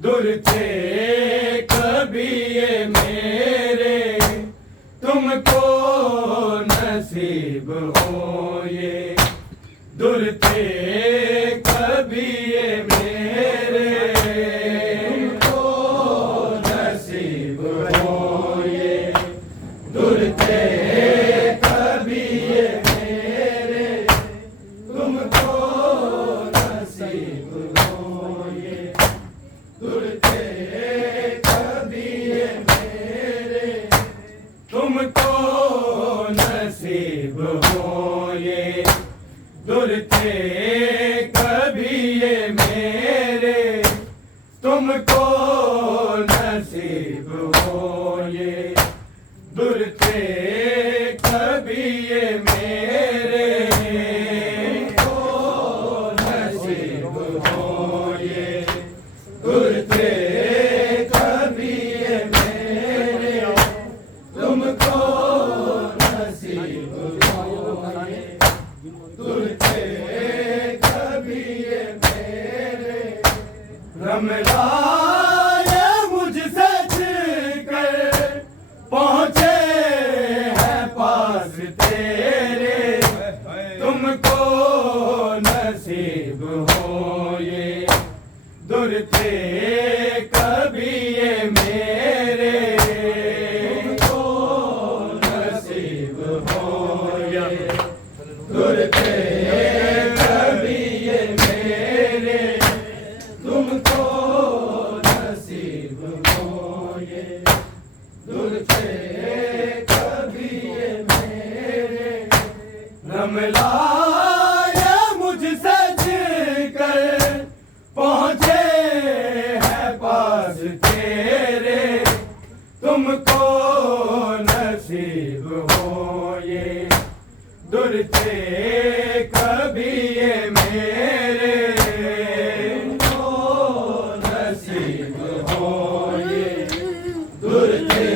दूर थे कभी ये मेरे, तुमको नसीब हो ये। दूर थे कभी ये मेरे, तुमको नसीब हो ये। दूर थे कभी ये मेरे, तुमको नसीब हो ये। दूर थे कभी ये मेरे, तुमको नसीब हो ये। दूर थे कभी ये मेरे, तुमको नसीब हो ये। दूर थे कभी ये मेरे, तुमको नसीब हो ये। दूर थे कभी ये मेरे, तुमको नसीब हो ये। दूर थे कभी ये मेरे, रमलाए मुझसे छिड़कर पहुँचे हैं पास तेरे, तुमको नसीब हो ये। दूर थे कभी ये मेरे, तुमको नसीब हो ये। दूर थे कभी ये मेरे, तुमको नसीब हो ये। दूर थे कभी ये मेरे, रमलाए मुझसे छिड़कर पहुँचे हैं पास तेरे, तुमको नसीब हो ये। दूर थे कभी ये मेरे, तुमको नसीब हो ये। दूर थे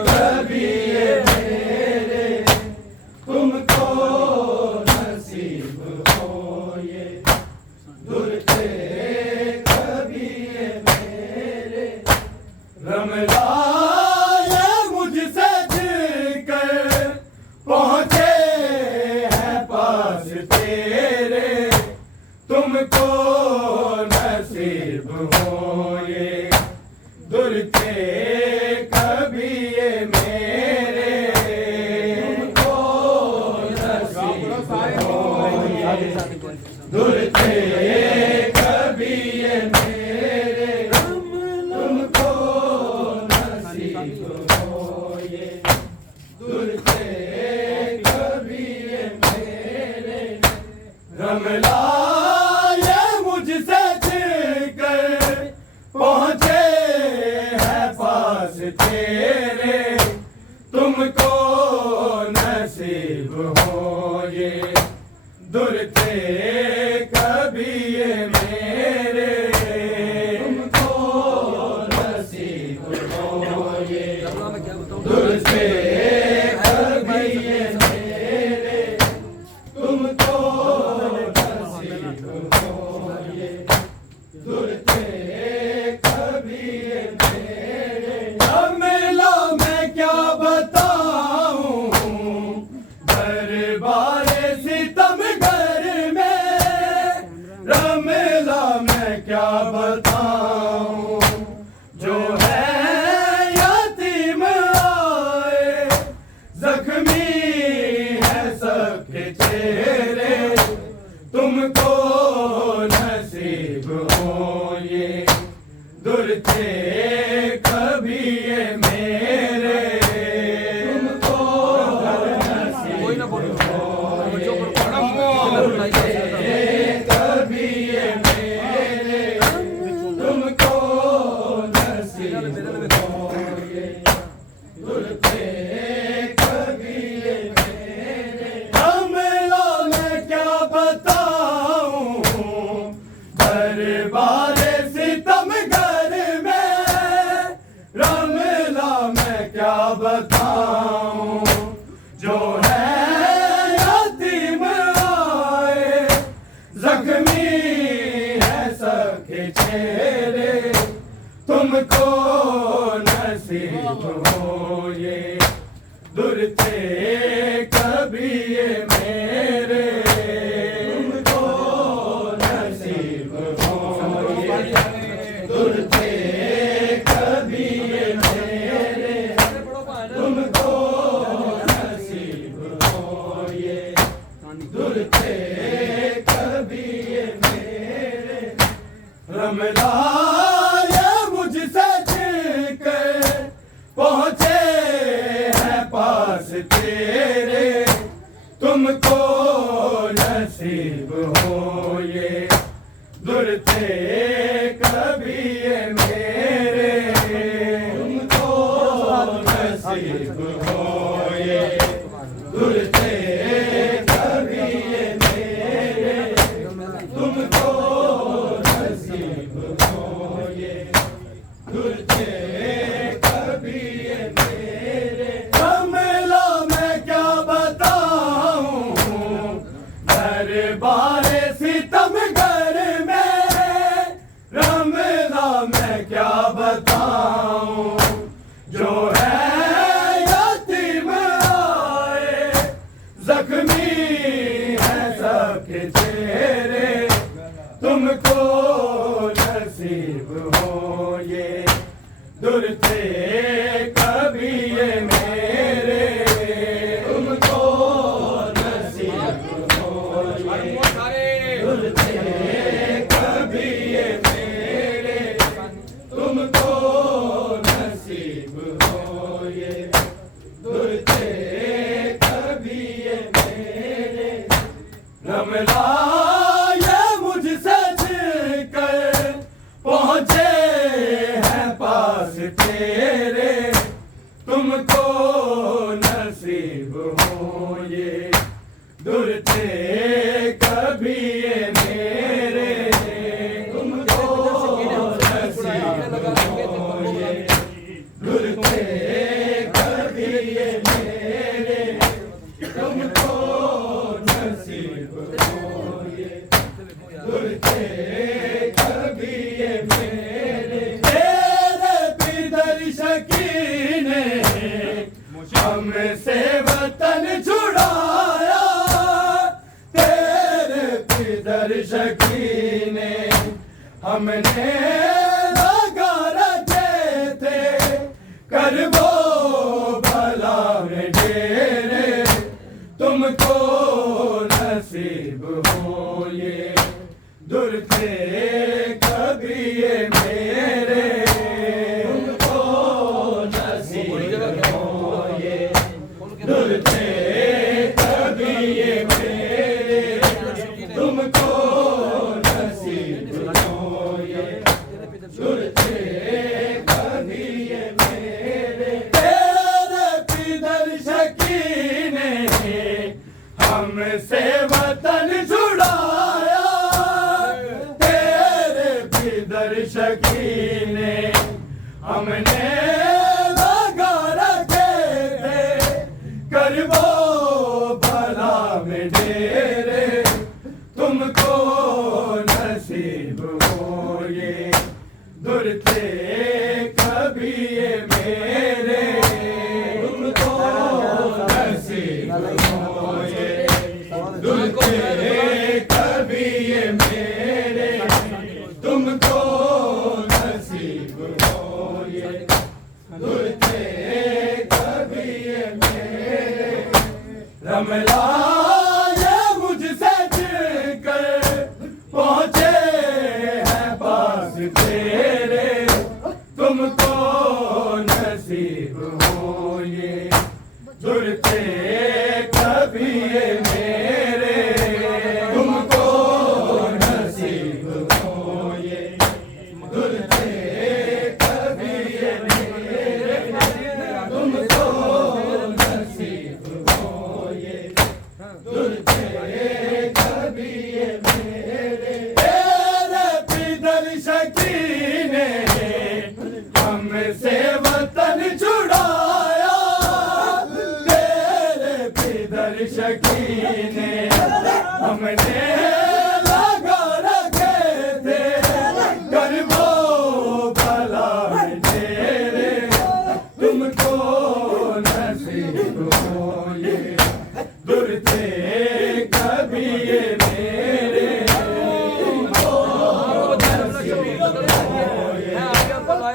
कभी ये मेरे, तुमको नसीब हो ये। दूर थे कभी ये मेरे, रमलाए मुझसे छिड़कर पहुँचे हैं पास तेरे, तुमको नसीब हो ये। दूर थे कभी ये मेरे, तुमको नसीब हो ये। दूर थे कभी ये मेरे, तुमको नसीब हो ये। दूर थे कभी ये मेरे, रमलाए मुझसे छिड़कर पहुँचे हैं पास तेरे, तुमको नसीब हो ये। दूर थे कभी ये मेरे, तुमको नसीब हो ये। दूर थे कभी ये मेरे, तुमको नसीब हो ये। दूर थे कभी ये मेरे, रमला मैं क्या बताऊं दरबारे सितम घर में। रमला मैं क्या बताऊं जो है यतीम आए, जख्मी है सबके चेहरे, तुमको नसीब हो ये। दूर थे कभी ये मेरे, तुमको नसीब हो ये। दूर थे कभी ये मेरे, तुमको नसीब हो ये। दूर थे कभी ये मेरे, रमला मैं क्या बताऊं दरबारे सितम घर में। रमला मैं क्या बताऊं जो है यतीम आए, जख्मी है सबके चेहरे, तुमको नसीब हो ये दूर थे कभी ये मेरे, तुमको नसीब हो ये दूर थे कभी ये मेरे, तुमको नसीब हो ये दूर थे कभी ये मेरे। रमला पहुँचे हैं पास तेरे, तुमको नसीब हो ये दूर थे कभी ये मेरे, तुमको नसीब हो ये दूर थे कभी ये मेरे, तुमको नसीब हो ये दूर थे कभी ये मेरे। कमला मैं क्या बताऊं दरबारे सितमगर में, रमला मैं क्या बताऊं जो है यतीम आए, जख्मी है सबके चेहरे, तुमको नसीब हो ये दूर थे कभी ये मेरे, तुमको नसीब हो ये दूर थे कभी ये मेरे, तुमको नसीब हो ये दूर थे कभी ये मेरे। रमला ये मुझसे छिपकर पहुँचे पास तेरे, तुमको नसीब हो ये दूर थे कभी ये मेरे, तुमको नसीब हो ये दूर थे कभी ये मेरे, तुमको नसीब हो ये दूर थे कभी ये मेरे। शकीने हमसे वतन छुड़ाया, तेरे पिदर शकीने हमने लगा रखे थे, कर वो भला में डेरे, तुमको नसीब हो ये दूर थे कभी ये मेरे, दूर थे कभी ये मेरे, तुमको नसीब हो ये दूर थे कभी ये मेरे। तेरे पिदर शकीने हमसे वतन छुड़ाया, तेरे पिदर शकीने हमने कर वो भला में डेरे, तुमको नसीब हो ये दूर थे कभी ये मेरे, तुमको नसीब हो ये दूर थे कभी ये मेरे, तुमको नसीब हो ये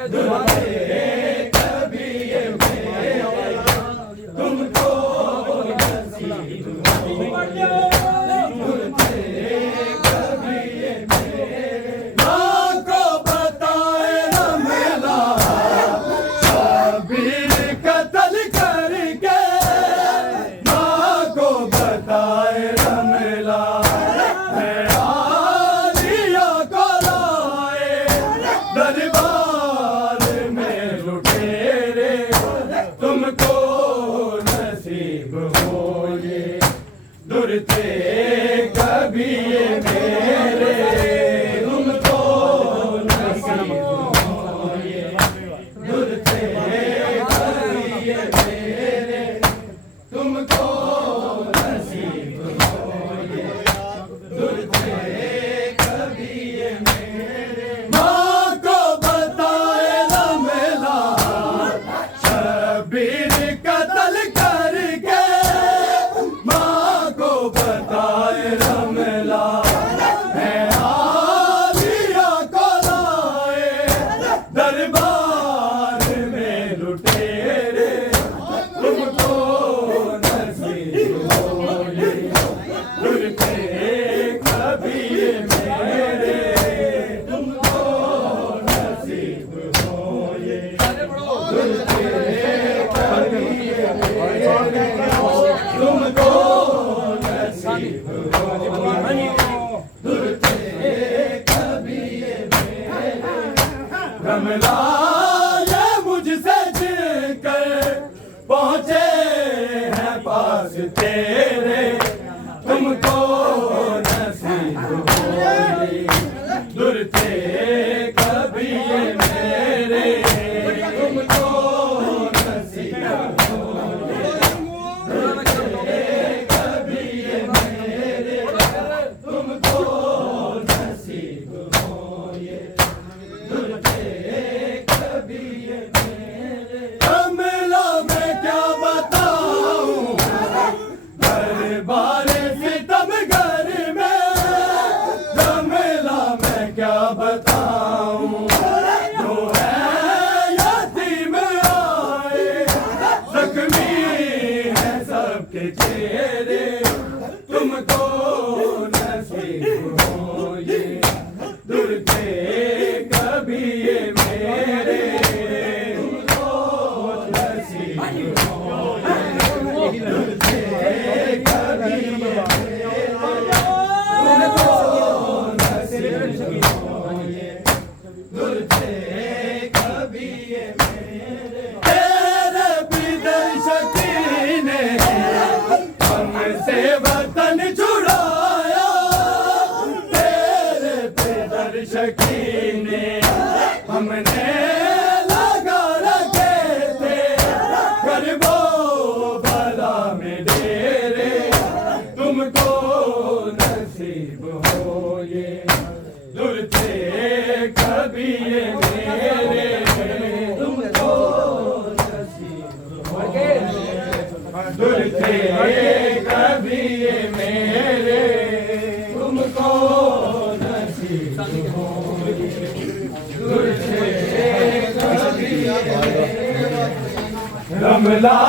कभी ये मेरे तुमको नसीब होए, दुर्ते कभी ये मेरे। माँ को बताए न मिला शबीर कत्ल करके, माँ को बताए न मिला दरबार में लुटेरे तुमको नसीब होए, दुर्ते कभी ये मेरे तुमको नसीब होए, दुर्ते कभी ये मेरे तुमको नसीब होए, दुर्ते कभी ये मेरे। शबीर कत्ल करके, माँ को बताए न मिला है आलिया को लाए दरबार में लुटेरे तुमको नसीब होए, दुर्ते कभी ये मेरे तुमको नसीब होए, दुर्ते तुमको नसीब होए, दुर्ते कभी ये मेरे। कमला ये मुझसे चिढ़कर पहुँचे हैं पास तेरे, तुमको नसीब होए, दुर्ते कभी ये मेरे तुमको नसीब होए, कभी ये मेरे तुमको नसीब होए, दुर्ते कभी ये मेरे। कमला मैं क्या बताऊं दरबार सितम घर में, कमला मैं क्या बताऊं जो है यतीम आए, जख्मी है सबके चेहरे तुमको नसीब होए, दुर्ते कभी ये मेरे तुमको नसीब होए, दुर्ते कभी ये मेरे तुमको नसीब होए, दुर्ते कभी ये मेरे। तेरे बिदर शकी ने हमसे वतन छुड़ाया, तेरे बिदर शकी ने हमने लगा रखे थे गरीबो भला में डेरे, तुमको नसीब होए, दुर्ते कभी ये मेरे तुमको नसीब होए, दुर्ते कभी ये मेरे तुमको नसीब होए, दुर्ते कभी ये मेरे। कमला